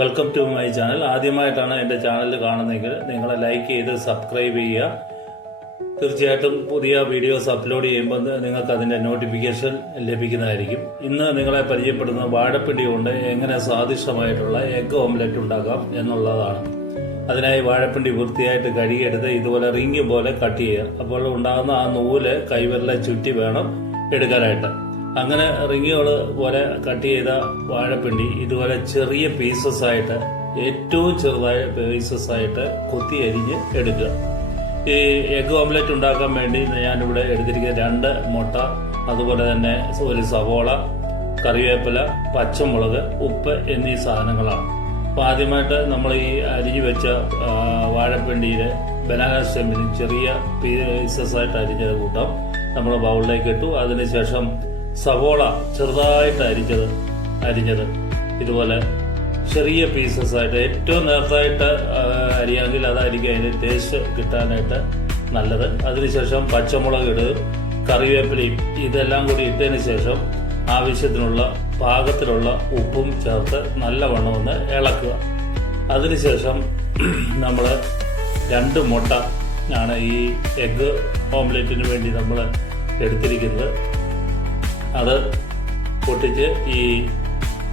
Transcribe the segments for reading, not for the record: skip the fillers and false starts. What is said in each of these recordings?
Welcome to my channel. ആദ്യമായിട്ടാണ് എൻ്റെ channel കാണുന്നതെങ്കിൽ നിങ്ങൾ ലൈക്ക് ചെയ്ത് സബ്സ്ക്രൈബ് ചെയ്യുക. തീർച്ചയായിട്ടും പുതിയ വീഡിയോസ് അപ്ലോഡ് ചെയ്യുമ്പോൾ നിങ്ങൾക്ക് അതിൻ്റെ നോട്ടിഫിക്കേഷൻ ലഭിക്കുന്നതായിരിക്കും. ഇന്ന് നിങ്ങളെ പരിചയപ്പെടുന്ന വാഴപ്പിണ്ടി കൊണ്ട് എങ്ങനെ സ്വാദിഷ്ടമായിട്ടുള്ള എഗ് ഓംലെറ്റ് ഉണ്ടാക്കാം എന്നുള്ളതാണ്. അതിനായി വാഴപ്പിണ്ടി വൃത്തിയായിട്ട് കഴുകിയെടുത്ത് ഇതുപോലെ റിങ് പോലെ കട്ട് ചെയ്യുക. അപ്പോൾ ഉണ്ടാകുന്ന ആ നൂല് കൈവിരലെ ചുറ്റി വേണം എടുക്കാനായിട്ട്. അങ്ങനെ റിങ്ങുകൾ പോലെ കട്ട് ചെയ്ത വാഴപ്പിണ്ടി ഇതുപോലെ ചെറിയ പീസസ് ആയിട്ട്, ഏറ്റവും ചെറുതായ പീസസ് ആയിട്ട് കൊത്തി അരിഞ്ഞ് എടുക്കുക. ഈ എഗ് ഓംലെറ്റ് ഉണ്ടാക്കാൻ വേണ്ടി ഞാനിവിടെ എടുത്തിരിക്കുന്ന 2 മുട്ട, അതുപോലെ തന്നെ ഒരു സവോള, കറിവേപ്പില, പച്ചമുളക്, ഉപ്പ് എന്നീ സാധനങ്ങളാണ്. അപ്പോൾ ആദ്യമായിട്ട് നമ്മൾ ഈ അരിഞ്ഞു വെച്ച വാഴപ്പിണ്ടിയിൽ ബനാന സ്റ്റെമ്മിന് ചെറിയ പീസസ് ആയിട്ട് അരിഞ്ഞത് കൂട്ടാം നമ്മൾ ബൗളിലേക്ക് ഇട്ടു. അതിനുശേഷം സവോള ചെറുതായിട്ട് അരിഞ്ഞത് ഇതുപോലെ ചെറിയ പീസസ് ആയിട്ട്, ഏറ്റവും നേർത്തായിട്ട് അരിയാമെങ്കിൽ അതായിരിക്കും അതിന് ടേസ്റ്റ് കിട്ടാനായിട്ട് നല്ലത്. അതിനുശേഷം പച്ചമുളക് ഇടുക, കറിവേപ്പിലയും ഇതെല്ലാം കൂടി ഇട്ടതിന് ശേഷം ആവശ്യത്തിനുള്ള പാകത്തിലുള്ള ഉപ്പും ചേർത്ത് നല്ലവണ്ണം ഒന്ന് ഇളക്കുക. അതിനുശേഷം നമ്മൾ 2 മുട്ട ആണ് ഈ എഗ് ഓംലെറ്റിന് വേണ്ടി നമ്മൾ എടുത്തിരിക്കുന്നത്. അത് പൊട്ടിച്ച് ഈ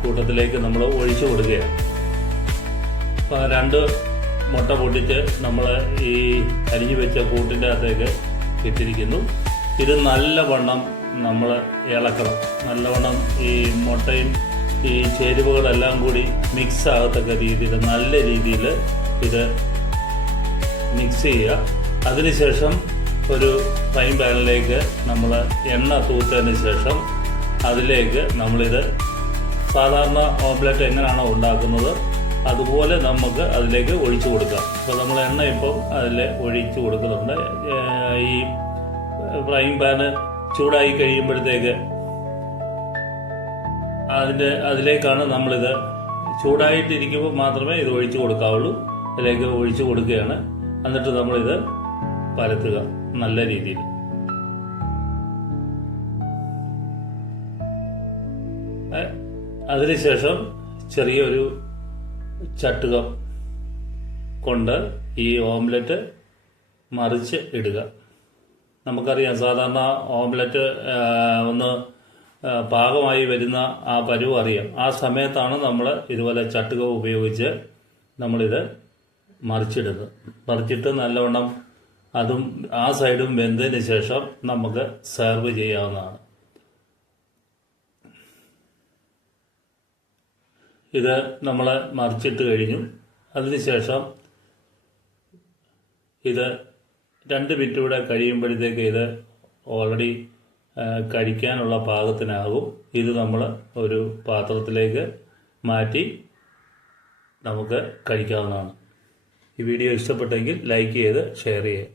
കൂട്ടത്തിലേക്ക് നമ്മൾ ഒഴിച്ചു കൊടുക്കുകയാണ്. അപ്പോൾ 2 മുട്ട പൊട്ടിച്ച് നമ്മൾ ഈ അരിഞ്ഞു വെച്ച കൂട്ടിൻ്റെ അകത്തേക്ക് ഇട്ടിരിക്കുന്നു. ഇത് നല്ലവണ്ണം നമ്മൾ ഇളക്കണം. നല്ലവണ്ണം ഈ മുട്ടയും ഈ ചേരുവകളെല്ലാം കൂടി മിക്സ് ആകത്തക്ക രീതിയിൽ നല്ല രീതിയിൽ ഇത് മിക്സ് ചെയ്യുക. അതിനുശേഷം ഒരു ഫ്രൈ പാനിലേക്ക് നമ്മൾ എണ്ണ തൂത്തതിന് ശേഷം അതിലേക്ക് നമ്മളിത് സാധാരണ ഓംലെറ്റ് എങ്ങനെയാണോ ഉണ്ടാക്കുന്നത് അതുപോലെ നമുക്ക് അതിലേക്ക് ഒഴിച്ചു കൊടുക്കാം. അപ്പോൾ നമ്മൾ എണ്ണ ഇപ്പം അതിൽ ഒഴിച്ചു കൊടുക്കുന്നുണ്ട്. ഈ ഫ്രൈ പാന് ചൂടായി കഴിയുമ്പോഴത്തേക്ക് അതിലേക്കാണ് നമ്മളിത് ചൂടായിട്ടിരിക്കുമ്പോൾ മാത്രമേ ഇത് ഒഴിച്ചു കൊടുക്കാവുള്ളൂ. അതിലേക്ക് ഒഴിച്ചു കൊടുക്കുകയാണ്. എന്നിട്ട് നമ്മളിത് പരത്തുക നല്ല രീതിയിൽ. അതിനുശേഷം ചെറിയൊരു ചട്ടുകം കൊണ്ട് ഈ ഓംലെറ്റ് മറിച്ച് ഇടുക. നമുക്കറിയാം സാധാരണ ഓംലെറ്റ് ഒന്ന് പാകമായി വരുന്ന ആ പരുവ് അറിയാം. ആ സമയത്താണ് നമ്മൾ ഇതുപോലെ ചട്ടുകം ഉപയോഗിച്ച് നമ്മളിത് മറിച്ചിടുന്നത്. മറിച്ചിട്ട് നല്ലവണ്ണം അതും ആ സൈഡും വെന്തതിന് ശേഷം നമുക്ക് സെർവ് ചെയ്യാവുന്നതാണ്. ഇത് നമ്മൾ മറിച്ചിട്ട് കഴിഞ്ഞു. അതിനുശേഷം ഇത് 2 മിനിറ്റ് കൂടെ കഴിയുമ്പോഴത്തേക്ക് ഇത് ഓൾറെഡി കഴിക്കാനുള്ള പാകത്തിനാകും. ഇത് നമ്മൾ ഒരു പാത്രത്തിലേക്ക് മാറ്റി നമുക്ക് കഴിക്കാവുന്നതാണ്. ഈ വീഡിയോ ഇഷ്ടപ്പെട്ടെങ്കിൽ ലൈക്ക് ചെയ്ത് ഷെയർ ചെയ്യുക.